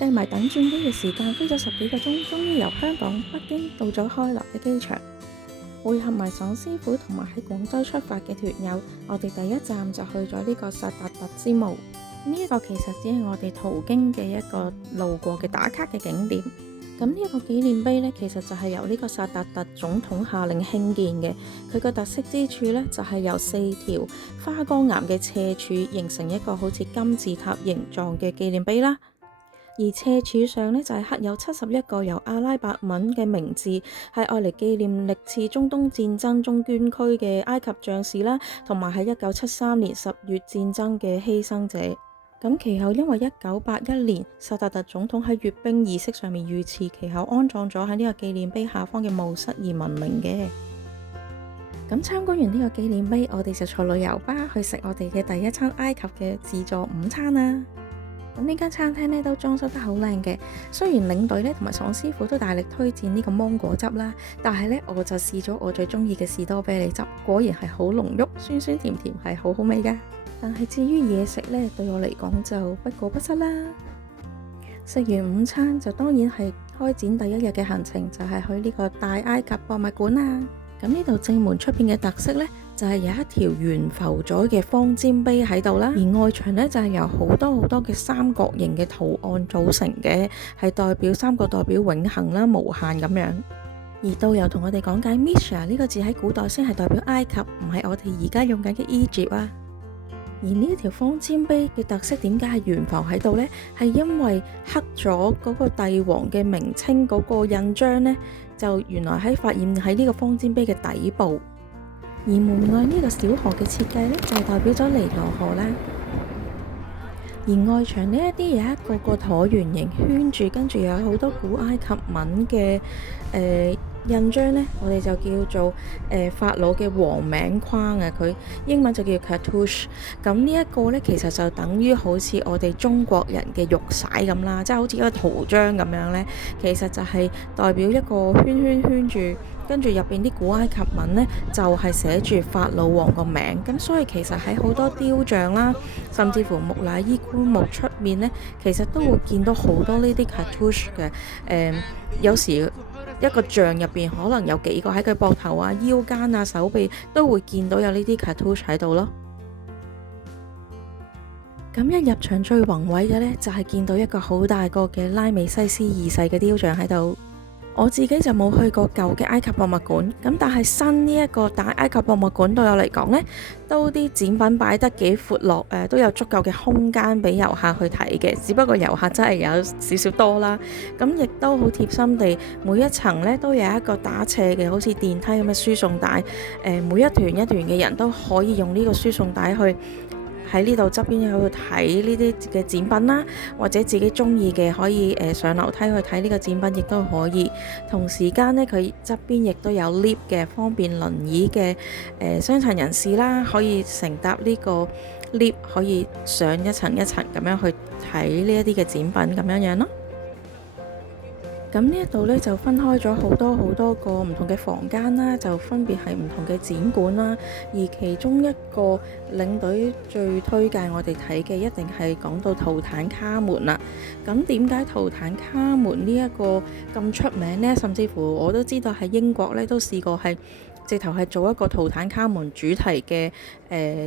計埋等轉機嘅時間，飛咗10幾個鐘，終於由香港、北京到咗開羅嘅機場，會合埋爽師傅同埋喺廣州出發嘅團友，我哋第一站就去咗呢個薩達特之墓。呢一個其實只係我哋途經嘅一個路過嘅打卡嘅景點。咁呢一個紀念碑呢，其實就係由呢個薩達特總統下令興建嘅。佢個特色之處呢，就係由4條花崗岩嘅斜柱形成一個好似金字塔形狀嘅紀念碑啦。而斜柱上呢，就係刻有71個由阿拉伯文嘅名字，係愛嚟紀念歷次中東戰爭中捐軀嘅埃及將士啦，同埋喺1973年10月戰爭嘅犧牲者。咁其後因為1981年薩達特總統喺閱兵儀式上面遇刺，其後安葬咗喺呢個紀念碑下方嘅墓室而聞名嘅。咁參觀完呢個紀念碑，我哋就坐旅遊巴去食我哋嘅第一餐埃及嘅自助午餐啦。咁呢間餐廳呢都裝修得好靚嘅，雖然領隊呢同埋爽師傅都大力推薦呢個芒果汁啦，但係呢我就試咗我最中意嘅士多啤梨汁，果然係好濃郁，酸酸甜甜，係好好味噶。但係至於嘢食呢，對我嚟講就不過不失啦。食完午餐就當然係開展第一日嘅行程，就係去呢個大埃及博物館啦。咁呢度正門出邊嘅特色呢，就係有一條懸浮咗嘅方尖碑喺度啦，而外牆呢，就係由好多嘅三角形嘅圖案組成嘅，係代表3個代表永恆啦、無限咁樣。而導遊同我哋講解 Misra 呢個字喺古代先係代表埃及，唔係我哋而家用緊嘅 Egypt 啊。而呢一條方尖碑嘅特色點解係懸浮喺度呢？係因為刻咗嗰個帝王嘅名稱嗰個印章呢，就原來發現喺呢個方尖碑嘅底部。而門外呢個小河嘅設計呢，就係代表咗尼羅河啦。而外牆呢一啲有一個個橢圓形圈住，跟住有好多古埃及文嘅印章呢，我哋就叫做法老嘅王名框啊，佢英文就叫 cartouche。咁呢一個呢，其實就等於好似我哋中國人嘅玉璽咁啦，即係好似一個圖章咁樣呢，其實就係代表一個圈住，跟住入邊啲古埃及文呢，就係寫住法老王個名。咁所以其實喺好多雕像啦，甚至乎木乃伊棺木出面呢，其實都會見到好多呢啲 cartouche 嘅。有時一個像入邊可能有幾個喺佢膊頭啊、腰間啊、手臂都會見到有呢啲 cartouche 喺度咯。咁一入場最宏偉嘅呢，就係見到一個好大個嘅拉美西斯2世嘅雕像喺度。我自己就冇去過舊嘅埃及博物館，咁但係新呢一個大埃及博物館對我嚟講呢，都啲展品擺得幾闊落，都有足夠嘅空間俾遊客去睇嘅。只不過遊客真係有少少多啦，咁亦都好貼心地，每一層呢都有一個打斜嘅，好似電梯咁嘅輸送帶，每一團嘅人都可以用呢個輸送帶去喺呢度側邊去睇呢啲嘅展品啦，或者自己中意嘅可以上樓梯去睇呢個展品，亦都可以。同時間呢，佢側邊亦都有 lift 嘅，方便輪椅嘅傷殘人士啦，可以乘搭呢個 lift 可以上一層咁樣去睇呢一啲嘅展品咁樣咯。咁呢一度呢，就分開咗好多個唔同嘅房間啦，就分別係唔同嘅展館啦。而其中一個領隊最推介我哋睇嘅，一定係講到圖坦卡門啦。咁點解圖坦卡門呢一個咁出名呢？甚至乎我都知道喺英國呢都試過係直頭係做一個圖坦卡門主題嘅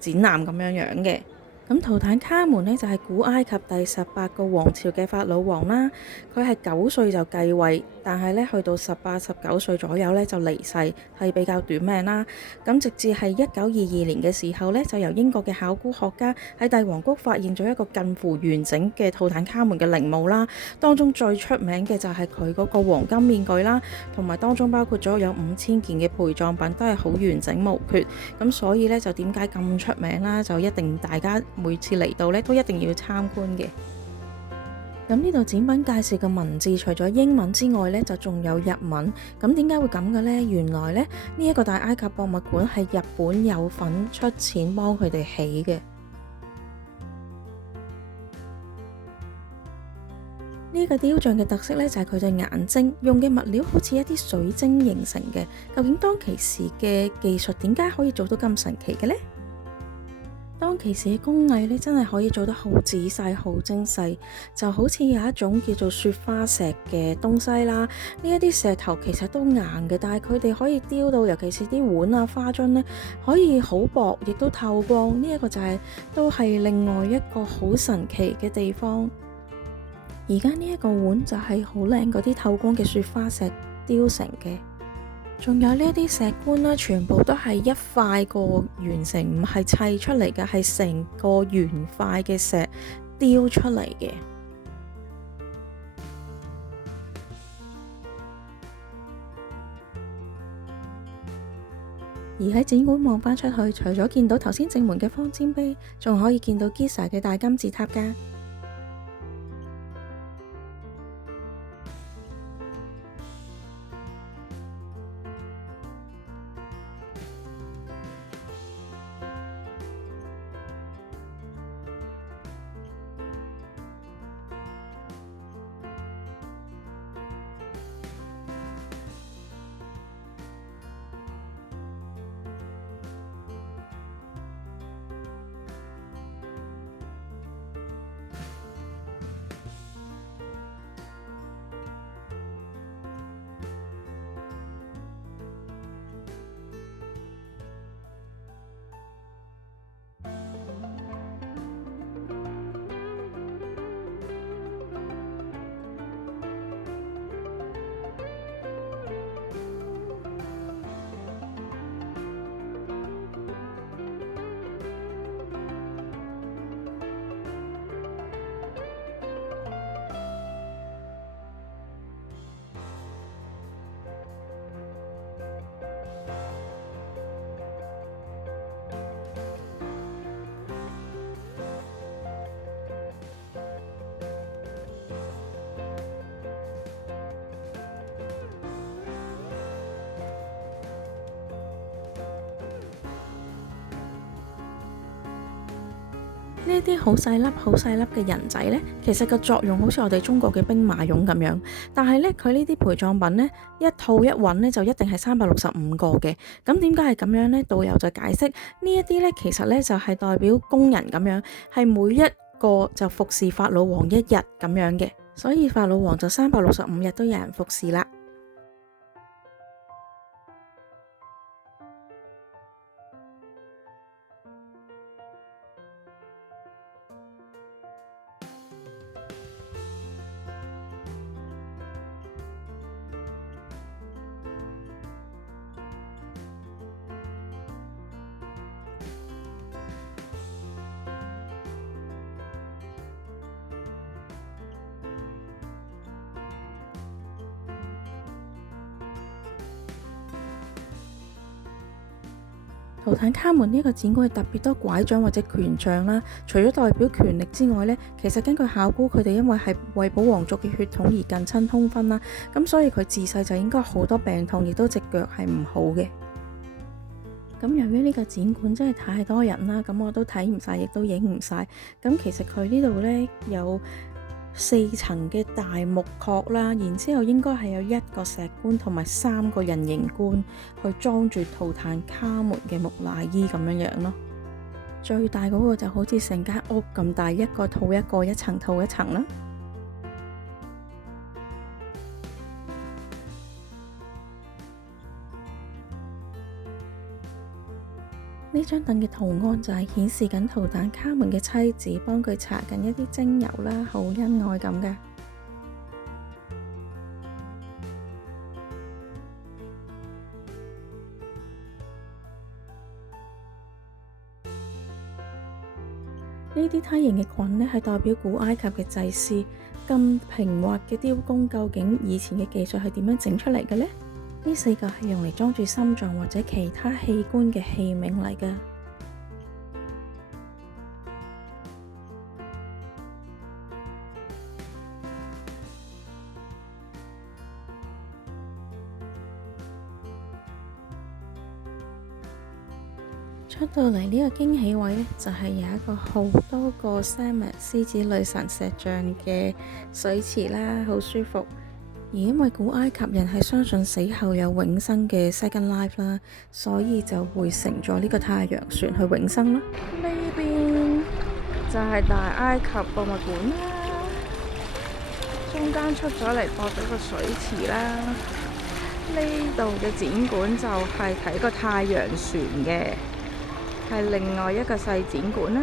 展覽咁樣嘅。咁圖坦卡門呢，就係古埃及第18個王朝嘅法老王啦，佢係9歲就繼位，但係呢去到18、19歲左右呢就離世，係比較短命啦。咁直至係1922年嘅時候呢，就由英國嘅考古學家喺帝王谷發現咗一個近乎完整嘅圖坦卡門嘅陵墓啦，當中最出名嘅就係佢嗰個黃金面具啦，同埋當中包括咗有5000件嘅陪葬品，都係好完整無缺。咁所以呢，就點解咁出名啦？就一定大家每次嚟到呢都一定要參觀嘅。咁呢度展品介紹嘅文字除咗英文之外呢，就仲有日文。咁點解會咁嘅呢？原來呢，呢一個大埃及博物館係日本有份出錢幫佢哋起嘅。呢個雕像嘅特色呢，就係佢對眼睛用嘅物料好似一啲水晶形成嘅。究竟當其時嘅技術點解可以做到咁神奇嘅呢？當其時嘅工藝呢，真係可以做得好仔細、好精細，就好似有一種叫做雪花石嘅東西啦。呢一啲石頭其實都硬嘅，但係佢哋可以雕到，尤其是啲碗啊、花樽呢，可以好薄，亦都透光。呢一個就都係另外一個好神奇嘅地方。而家呢一個碗就係好靚嗰啲透光嘅雪花石雕成嘅。仲有呢一啲石棺啦，全部都係一塊個完成，唔係砌出嚟嘅，係成個圓塊嘅石雕出嚟嘅。而喺展館望返出去，除咗見到頭先正門嘅方尖碑，仲可以見到 Giza 嘅大金字塔㗎。呢啲好細粒、好細粒嘅人仔呢，其實個作用好似我哋中國嘅兵馬俑咁樣，但係呢，佢呢啲陪葬品呢，一套一揾呢，就一定係365個嘅。咁點解係咁樣呢？導遊就解釋呢一啲呢，其實呢就係代表工人咁樣，係每一個就服侍法老王一日咁樣嘅，所以法老王就365日都有人服侍啦。圖坦卡門呢個展館係特別多拐杖或者權杖啦，除咗代表權力之外呢，其實根據考古，佢哋因為係衛寶皇族嘅血統而近親通婚啦，咁所以佢自細就應該好多病痛，亦都隻腳係唔好嘅。咁由於呢個展館真係太多人啦，咁我都睇唔晒，亦都影唔晒。咁其實佢呢度呢，有4層嘅大木殼啦，然之後應該係有1個石棺同埋3個人形棺去裝住圖坦卡門嘅木乃伊咁樣樣咯。最大嗰個就好似成間屋咁大，一個套一個，一層套一層啦。呢張凳嘅圖案就係顯示緊圖坦卡門嘅妻子幫佢搽緊一啲精油啦，好恩愛咁㗎。呢啲梯形嘅裙呢，係代表古埃及嘅祭司。咁平滑嘅雕工，究竟以前嘅技術係點樣整出嚟嘅呢？呢4個係用嚟裝住心臟或者其他器官嘅器皿嚟㗎。出到嚟呢個驚喜位呢，就係有一個好多個 Semet 獅子女神石像嘅水池啦，好舒服。而因為古埃及人係相信死後有永生嘅 Second Life 啦，所以就會乘咗呢個太陽船去永生啦。呢邊就係大埃及博物館啦，中間出咗嚟駁咗個水池啦。呢度嘅展館就係睇個太陽船嘅，係另外一個細展館啦。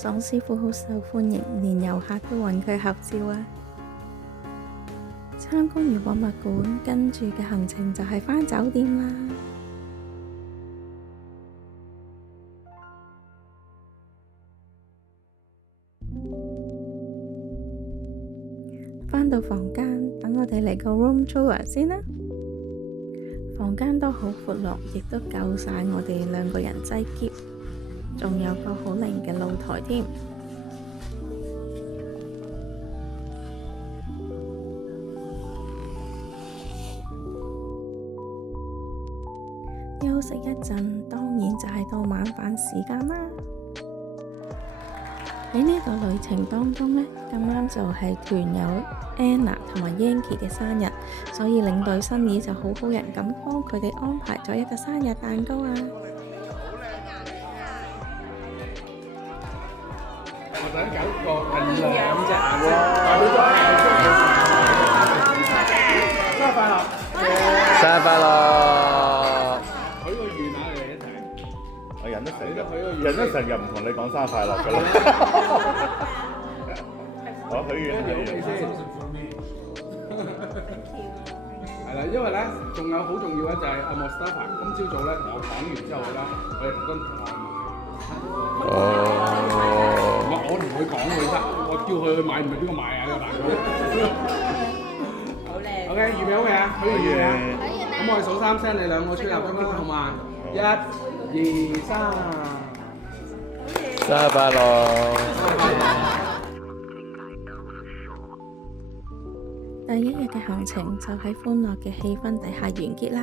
爽師傅好受歡迎，連遊客都揾佢合照啊！參觀完博物館，跟住嘅行程就係返酒店啦。返到房間，等我哋嚟個 room tour 先啦。房間都好闊落，亦都夠晒我哋2個人擠喼。仲有個好靚嘅露台添。休息一陣，當然就係到晚飯時間啦。喺呢個旅程當中呢，咁啱就係團友 Anna 同埋 Yankee 嘅生日，所以領隊新意就好好人咁幫佢哋安排咗一個生日蛋糕啊！我想搞個係2隻顏色，代表咗生日快樂！生日快樂！許個願啊，你哋一齊。我忍得成日唔同你講生日快樂㗎啦。好，許願。係啦，因為咧，仲有好重要咧，就係阿 Mustafa 今朝早咧同我講完之後咧，我哋特登同我問。我同佢講佢得，我叫佢去買，唔係邊個買啊？呢個蛋糕。好靚。OK，預備好未啊？許個願啊！咁我哋數3聲，你2個出入得啦，好嘛？1、2、3。生日快樂！第1日嘅行程就喺歡樂嘅氣氛底下完結啦。